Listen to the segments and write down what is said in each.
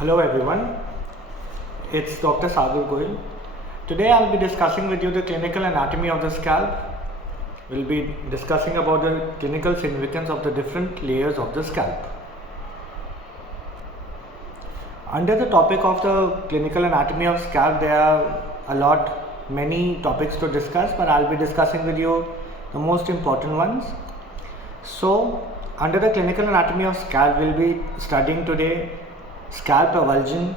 Hello everyone, it's Dr. Sagar Goyal. Today I'll be discussing with you the clinical anatomy of the scalp. We'll be discussing about the clinical significance of the different layers of the scalp. Under the topic of the clinical anatomy of scalp, there are many topics to discuss, but I'll be discussing with you the most important ones. So, under the clinical anatomy of scalp, we'll be studying today scalp avulsion,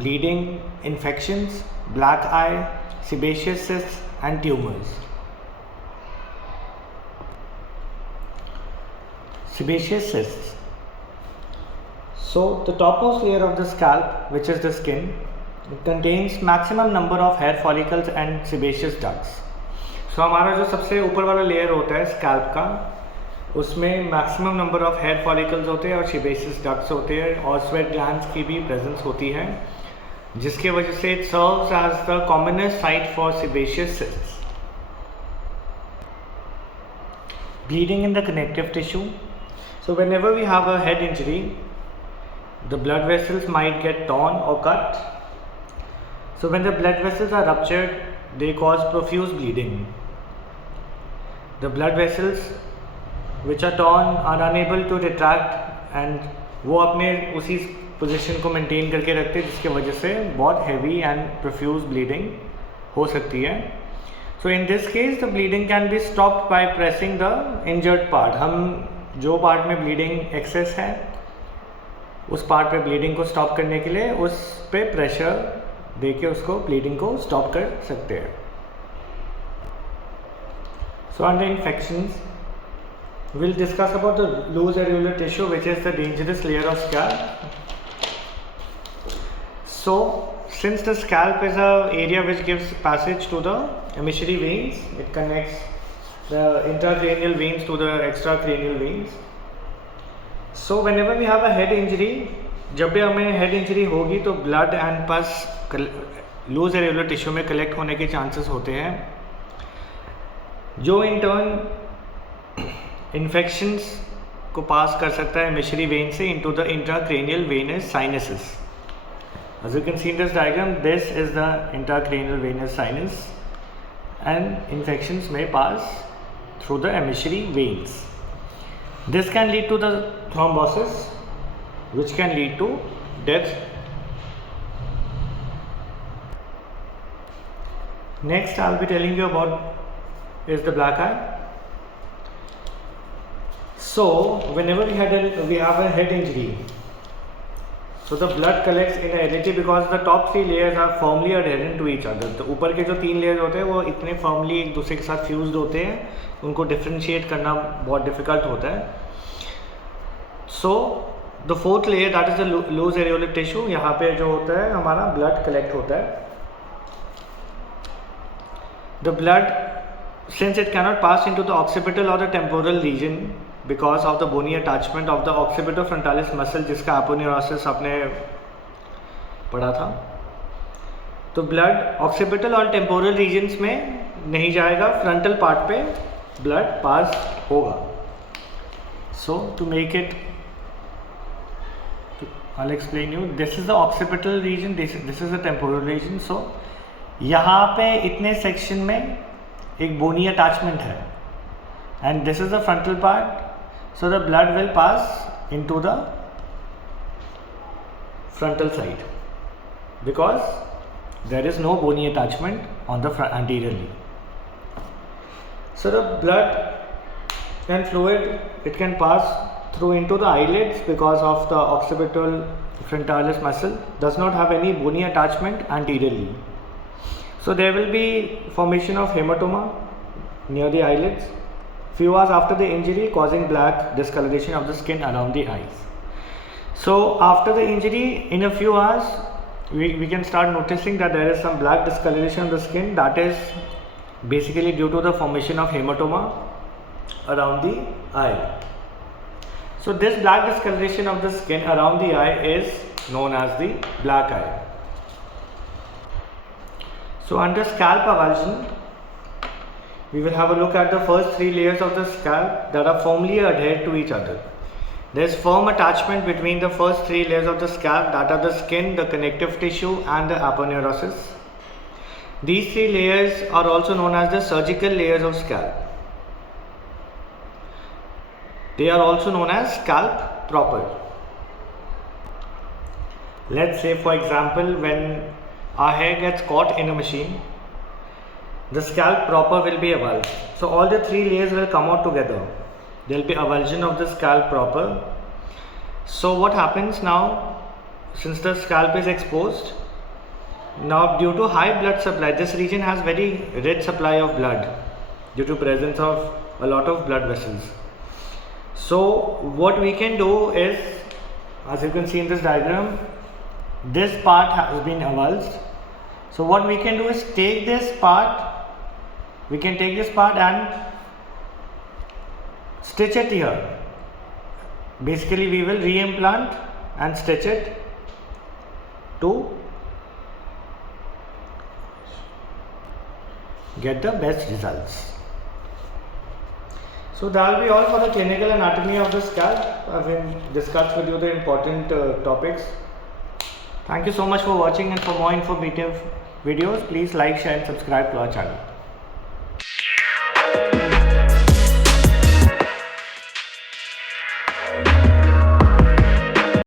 bleeding, infections, black eye, sebaceous cysts and tumors. Sebaceous cysts. So the topmost layer of the scalp, which is the skin, it contains maximum number of hair follicles and sebaceous ducts. So हमारा जो सबसे ऊपर वाला layer होता है scalp का, उसमें maximum number of hair follicles होते हैं और सीबेसियस डक्ट्स होते हैं और स्वेट ग्लैंड्स की भी प्रेजेंस होती है, जिसके वजह से it serves as the commonest site for sebaceous cysts. Bleeding in the connective tissue. So whenever we have a head injury, the blood vessels might get torn or cut. So when the blood vessels are ruptured, they cause profuse bleeding. The blood vessels which are torn are unable to retract and वो अपने उसी position को maintain करके रखते हैं, जिसके वजह से बहुत हैवी एंड प्रोफ्यूज ब्लीडिंग हो सकती है. So in this case the bleeding can be stopped by pressing the injured part. हम जो पार्ट में ब्लीडिंग एक्सेस है उस पार्ट पे ब्लीडिंग को स्टॉप करने के लिए उस पे प्रेशर दे के उसको ब्लीडिंग को स्टॉप कर सकते हैं. So under infections we'll discuss about the loose areolar tissue, which is the dangerous layer of scalp. So since the scalp is a area which gives passage to the emissary veins, it connects the intracranial veins to the extracranial veins. So whenever we have a head injury, जब भी हमें head injury होगी तो blood and pus loose areolar tissue में collect होने के chances होते हैं, जो in turn इन्फेक्शंस को पास कर सकता है emissary vein से into the intracranial venous sinuses. As you can see in this diagram, this is the intracranial venous sinus and infections may pass through the emissary veins. This can lead to the thrombosis, which can lead to death. Next I'll be telling you about is the black eye. So whenever we have a head injury, so the blood collects in a artery because the top three layers are firmly adherent to each other. तो ऊपर के जो तीन layers होते हैं वो इतने firmly एक दूसरे के साथ फ्यूज्ड होते हैं, उनको डिफ्रेंशिएट करना बहुत डिफिकल्ट होता है. So the fourth layer that is the loose areolar tissue, यहाँ पे जो होता है हमारा ब्लड कलेक्ट होता है. The blood, since it cannot pass into the occipital or the temporal region because of the bony attachment of the occipitofrontalis muscle, जिसका aponeurosis आपने पढ़ा था, तो ब्लड ऑक्सीपिटल और टेम्पोरल रीजन्स में नहीं जाएगा, फ्रंटल पार्ट पे ब्लड पास होगा. So to make it, I'll explain you. This is the occipital region, this is the temporal region. So यहाँ पे इतने सेक्शन में एक बोनी अटैचमेंट है and this is the frontal part, so the blood will pass into the frontal side because there is no bony attachment on the front anteriorly. So the blood and fluid, it can pass through into the eyelids because of the occipital frontalis muscle does not have any bony attachment anteriorly. So there will be formation of hematoma near the eyelids few hours after the injury, causing black discoloration of the skin around the eyes. So after the injury, in a few hours we can start noticing that there is some black discoloration of the skin. That is basically due to the formation of hematoma around the eye. So this black discoloration of the skin around the eye is known as the black eye. So under scalp avulsion, we will have a look at the first three layers of the scalp that are firmly adhered to each other. There is firm attachment between the first three layers of the scalp, that are the skin, the connective tissue and the aponeurosis. These three layers are also known as the surgical layers of scalp. They are also known as scalp proper. Let's say, for example, when our hair gets caught in a machine, the scalp proper will be avulsed. So all the three layers will come out together. There will be avulsion of the scalp proper. So what happens now, since the scalp is exposed, now due to high blood supply, this region has very rich supply of blood due to presence of a lot of blood vessels. So what we can do is, as you can see in this diagram, this part has been avulsed. So what we can do is take this part, and stitch it here. Basically we will re-implant and stitch it to get the best results. So that will be all for the clinical anatomy of the scalp. I've discussed with you the important topics. Thank you so much for watching, and for more informative videos, please like, share and subscribe to our channel.